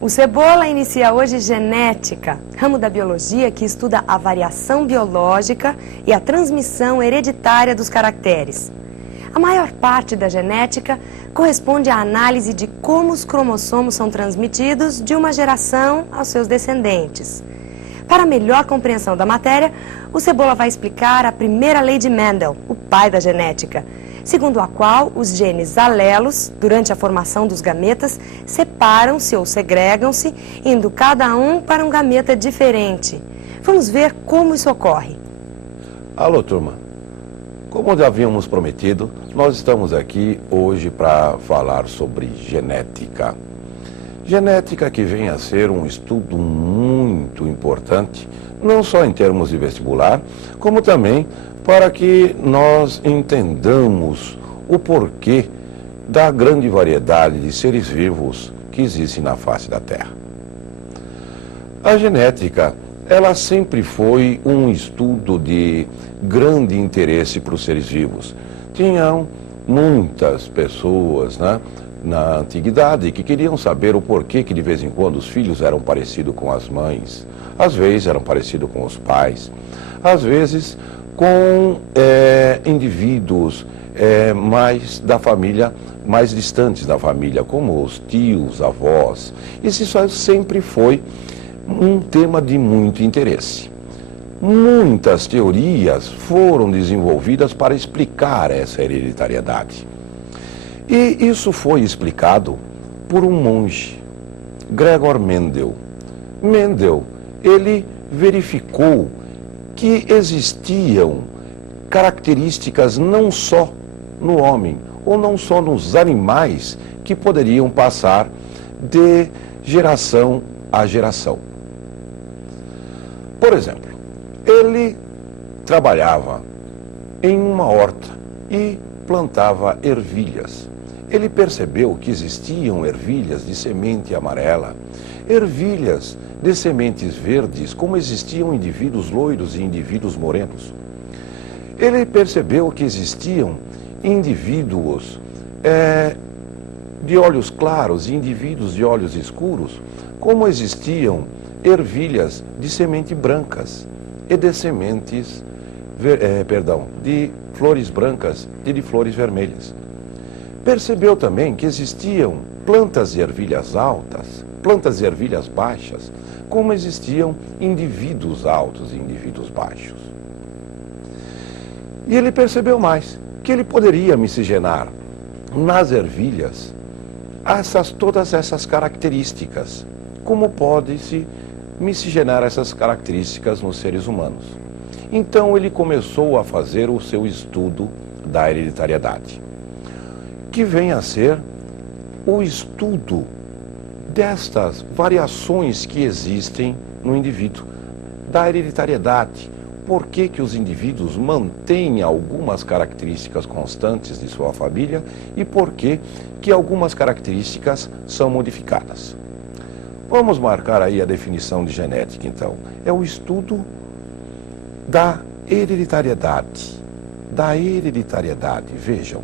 O Cebola inicia hoje Genética, ramo da biologia que estuda a variação biológica e a transmissão hereditária dos caracteres. A maior parte da genética corresponde à análise de como os cromossomos são transmitidos de uma geração aos seus descendentes. Para melhor compreensão da matéria, o Cebola vai explicar a primeira lei de Mendel, o pai da genética, segundo a qual os genes alelos, durante a formação dos gametas, separam-se ou segregam-se, indo cada um para um gameta diferente. Vamos ver como isso ocorre. Alô, turma. Como já havíamos prometido, nós estamos aqui hoje para falar sobre genética. Genética que vem a ser um estudo muito importante, não só em termos de vestibular, como também para que nós entendamos o porquê da grande variedade de seres vivos que existem na face da Terra. A genética, ela sempre foi um estudo de grande interesse para os seres vivos. Tinham muitas pessoas, na antiguidade, que queriam saber o porquê que de vez em quando os filhos eram parecidos com as mães, às vezes eram parecidos com os pais, às vezes com indivíduos mais da família, mais distantes da família, como os tios, avós. Isso sempre foi um tema de muito interesse. Muitas teorias foram desenvolvidas para explicar essa hereditariedade. E isso foi explicado por um monge, Gregor Mendel. Mendel, ele verificou que existiam características não só no homem, ou não só nos animais, que poderiam passar de geração a geração. Por exemplo, ele trabalhava em uma horta e plantava ervilhas. Ele percebeu que existiam ervilhas de semente amarela, ervilhas de sementes verdes, como existiam indivíduos loiros e indivíduos morenos. Ele percebeu que existiam indivíduos de olhos claros e indivíduos de olhos escuros, como existiam ervilhas de semente brancas e de sementes, de flores brancas e de flores vermelhas. Percebeu também que existiam plantas de ervilhas altas, plantas de ervilhas baixas, como existiam indivíduos altos e indivíduos baixos. E ele percebeu mais, que ele poderia miscigenar nas ervilhas todas essas características, como pode-se miscigenar essas características nos seres humanos. Então ele começou a fazer o seu estudo da hereditariedade, que vem a ser o estudo destas variações que existem no indivíduo, da hereditariedade. Por que que os indivíduos mantêm algumas características constantes de sua família e por que que algumas características são modificadas. Vamos marcar aí a definição de genética, então. É o estudo da hereditariedade. Da hereditariedade, vejam.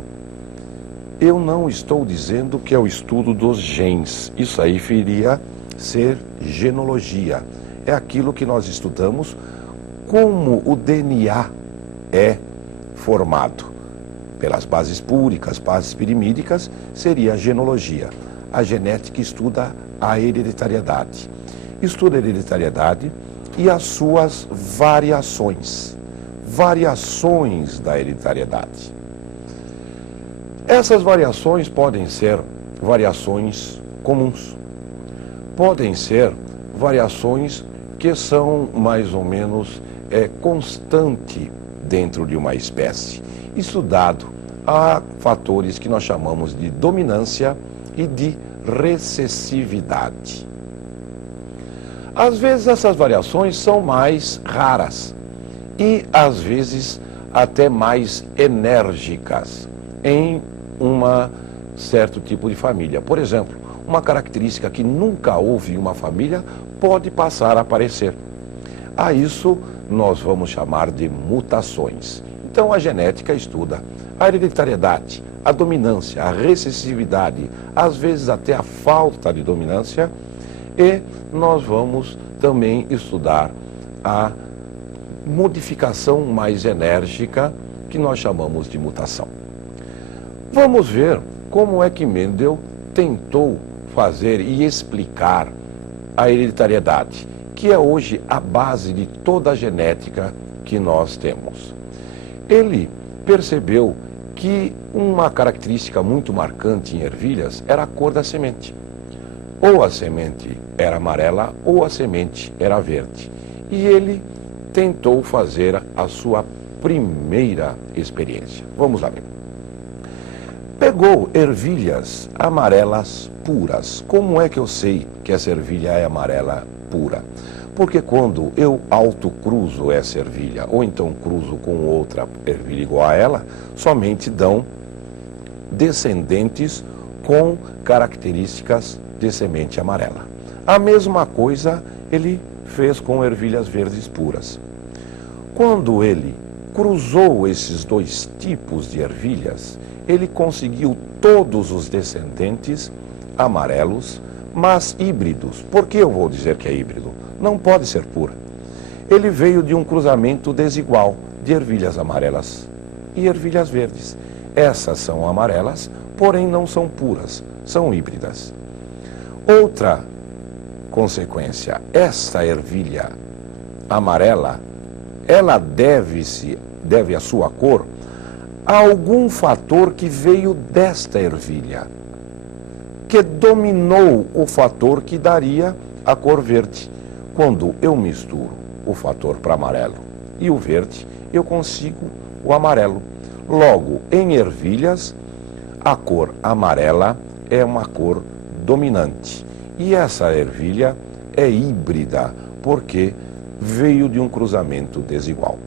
Eu não estou dizendo que é o estudo dos genes. Isso aí viria ser genealogia. É aquilo que nós estudamos, como o DNA é formado. Pelas bases púricas, bases pirimídicas, seria a genealogia. A genética estuda a hereditariedade. Estuda a hereditariedade e as suas variações. Variações da hereditariedade. Essas variações podem ser variações comuns. Podem ser variações que são mais ou menos constante dentro de uma espécie. Estudado a fatores que nós chamamos de dominância e de recessividade. Às vezes essas variações são mais raras e às vezes até mais enérgicas em certo tipo de família. Por exemplo, uma característica que nunca houve em uma família pode passar a aparecer. A isso nós vamos chamar de mutações. Então a genética estuda a hereditariedade, a dominância, a recessividade, às vezes até a falta de dominância E nós vamos também estudar a modificação mais enérgica, que nós chamamos de mutação. Vamos ver como é que Mendel tentou fazer e explicar a hereditariedade, que é hoje a base de toda a genética que nós temos. Ele percebeu que uma característica muito marcante em ervilhas era a cor da semente. Ou a semente era amarela ou a semente era verde. E ele tentou fazer a sua primeira experiência. Vamos lá ver. Pegou ervilhas amarelas puras. Como é que eu sei que essa ervilha é amarela pura? Porque quando eu autocruzo essa ervilha, ou então cruzo com outra ervilha igual a ela, somente dão descendentes com características de semente amarela. A mesma coisa ele fez com ervilhas verdes puras. Quando ele cruzou esses dois tipos de ervilhas, ele conseguiu todos os descendentes amarelos, mas híbridos. Por que eu vou dizer que é híbrido? Não pode ser pura. Ele veio de um cruzamento desigual de ervilhas amarelas e ervilhas verdes. Essas são amarelas, porém não são puras, são híbridas. Outra consequência, essa ervilha amarela, ela deve a sua cor a algum fator que veio desta ervilha, que dominou o fator que daria a cor verde. Quando eu misturo o fator para amarelo e o verde, eu consigo o amarelo. Logo, em ervilhas, a cor amarela é uma cor dominante. E essa ervilha é híbrida, porque veio de um cruzamento desigual.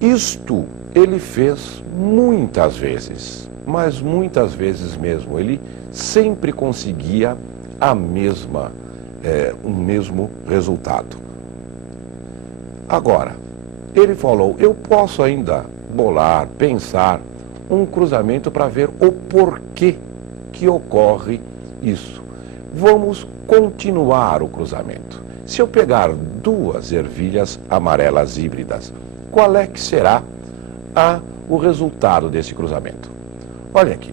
Isto ele fez muitas vezes, mas muitas vezes mesmo. Ele sempre conseguia o mesmo resultado. Agora, ele falou, eu posso ainda bolar, pensar um cruzamento para ver o porquê que ocorre isso. Vamos continuar o cruzamento. Se eu pegar duas ervilhas amarelas híbridas, qual é que será o resultado desse cruzamento? Olha aqui,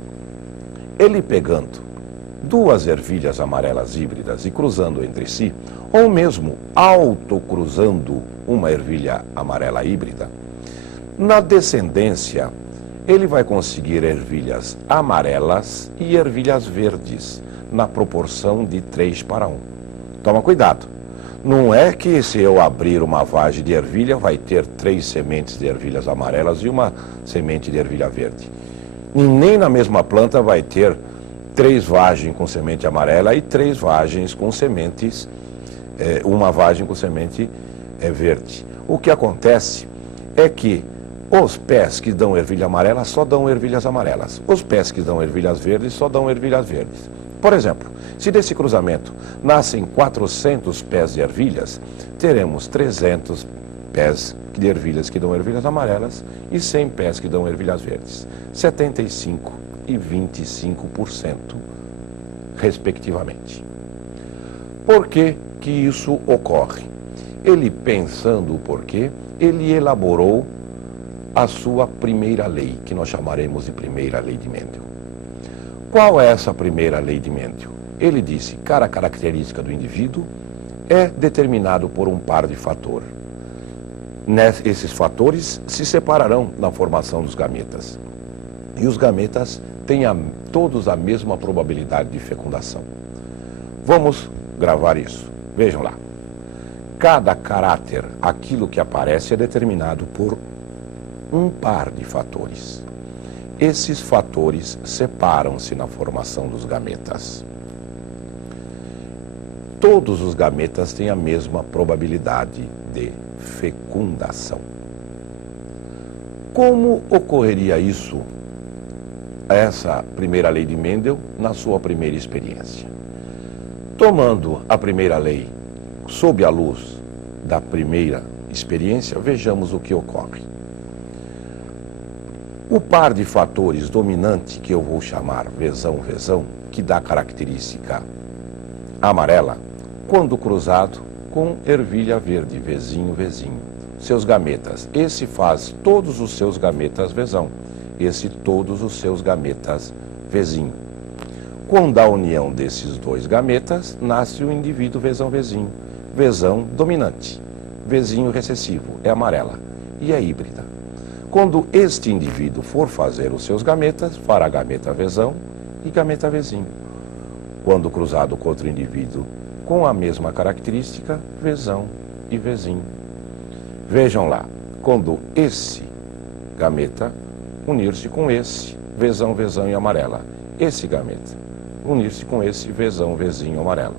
ele pegando duas ervilhas amarelas híbridas e cruzando entre si, ou mesmo autocruzando uma ervilha amarela híbrida, na descendência ele vai conseguir ervilhas amarelas e ervilhas verdes, na proporção de 3:1. Toma cuidado. Não é que se eu abrir uma vagem de ervilha, vai ter 3 sementes de ervilhas amarelas e uma semente de ervilha verde. E nem na mesma planta vai ter 3 vagens com semente amarela e 3 vagens com sementes, uma vagem com semente verde. O que acontece é que os pés que dão ervilha amarela só dão ervilhas amarelas. Os pés que dão ervilhas verdes só dão ervilhas verdes. Por exemplo, se desse cruzamento nascem 400 pés de ervilhas, teremos 300 pés de ervilhas que dão ervilhas amarelas e 100 pés que dão ervilhas verdes. 75% e 25%, respectivamente. Por que que isso ocorre? Ele, pensando o porquê, ele elaborou a sua primeira lei, que nós chamaremos de primeira lei de Mendel. Qual é essa primeira lei de Mendel? Ele disse que cada característica do indivíduo é determinado por um par de fatores. Esses fatores se separarão na formação dos gametas. E os gametas têm todos a mesma probabilidade de fecundação. Vamos gravar isso. Vejam lá. Cada caráter, aquilo que aparece, é determinado por um par de fatores. Esses fatores separam-se na formação dos gametas. Todos os gametas têm a mesma probabilidade de fecundação. Como ocorreria isso, essa primeira lei de Mendel, na sua primeira experiência? Tomando a primeira lei sob a luz da primeira experiência, vejamos o que ocorre. O par de fatores dominante, que eu vou chamar vezão-vezão, que dá característica amarela quando cruzado com ervilha verde, vezinho, vezinho. Seus gametas, esse faz todos os seus gametas vezão, esse todos os seus gametas vezinho. Quando a união desses dois gametas, nasce o indivíduo vezão-vezinho, vezão dominante, vezinho recessivo, é amarela e é híbrida. Quando este indivíduo for fazer os seus gametas, fará gameta vezão e gameta vezinho. Quando cruzado com outro indivíduo com a mesma característica, vezão e vezinho. Vejam lá, quando esse gameta unir-se com esse, vezão, vezão e amarela. Esse gameta unir-se com esse, vezão, vezinho, amarelo.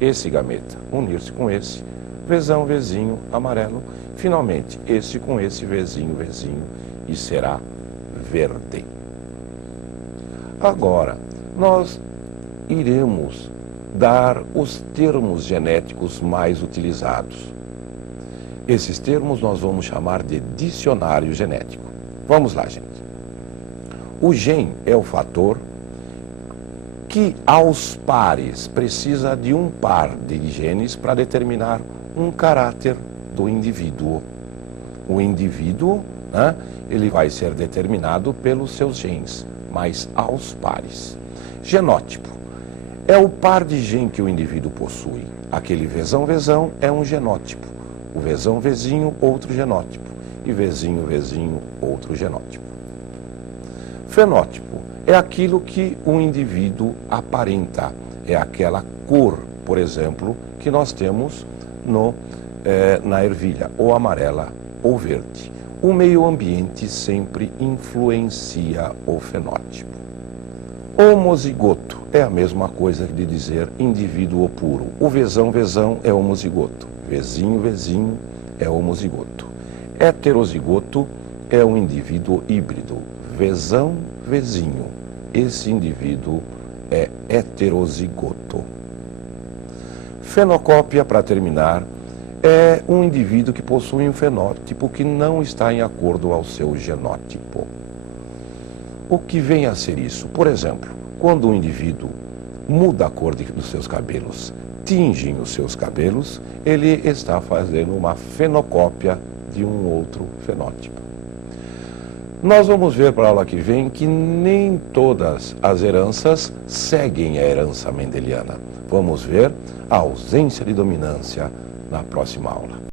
Esse gameta unir-se com esse, vezão, vezinho, amarelo. Finalmente, esse com esse, vezinho, vezinho, e será verde. Agora, nós iremos dar os termos genéticos mais utilizados. Esses termos nós vamos chamar de dicionário genético. Vamos lá, gente. O gene é o fator que, aos pares, precisa de um par de genes para determinar um caráter do indivíduo. O indivíduo, né, ele vai ser determinado pelos seus genes, mas aos pares. Genótipo é o par de gene que o indivíduo possui. Aquele vezão-vezão é um genótipo. O vezão-vezinho, outro genótipo. E vezinho-vezinho, outro genótipo. Fenótipo é aquilo que o indivíduo aparenta. É aquela cor, por exemplo, que nós temos na ervilha, ou amarela ou verde. O meio ambiente sempre influencia o fenótipo. Homozigoto é a mesma coisa de dizer indivíduo puro. O vezão-vezão é homozigoto. Vezinho-vezinho é homozigoto. Heterozigoto é um indivíduo híbrido. Vezão-vezinho. Esse indivíduo é heterozigoto. Fenocópia, para terminar, é um indivíduo que possui um fenótipo que não está em acordo ao seu genótipo. O que vem a ser isso? Por exemplo, quando um indivíduo muda a cor dos seus cabelos, tinge os seus cabelos, ele está fazendo uma fenocópia de um outro fenótipo. Nós vamos ver para a aula que vem que nem todas as heranças seguem a herança mendeliana. Vamos ver a ausência de dominância na próxima aula.